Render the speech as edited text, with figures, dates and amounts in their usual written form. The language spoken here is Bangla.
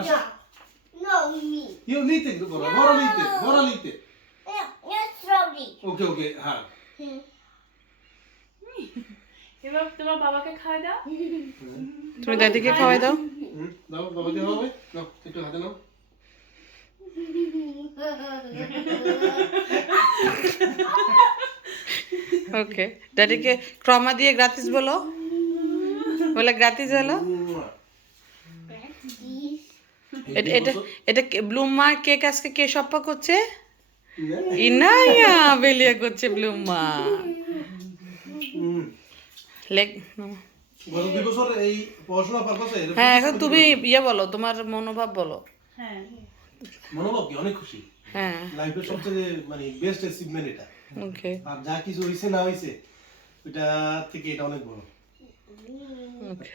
আসো No, me. ইউ নিতে বড় নিতে Yes, slowly. ওকে ওকে হ্যাঁ এবার তোমার বাবাকে খাওয়া দাও। তুমি দাদিকে খাওয়াই দাও। দাও বাবাকে হবে নাও একটু হাতে নাও ওকে, দাদিকে ক্রমা দিয়ে গ্রাতিস বলো, বলে গ্রাতিস বলো। এটা এটা ব্লুমা কেক আজকে কে সপ্পা করছে? ইনায়া বেলিয়া করছে ব্লুমা। লেগ গত 2 বছর এই পড়াশোনা পারপাসে হ্যাঁ, এখন তুমি ইয়ে বলো, তোমার মনোভাব বলো। হ্যাঁ মনোভাব কি অনেক খুশি হ্যাঁ, লাইফের সবচেয়ে মানে বেস্ট অ্যাচিভমেন্ট এটা ওকে আর যা কিছু হইছে না হইছে এটা থেকে এটা অনেক বড় ওকে।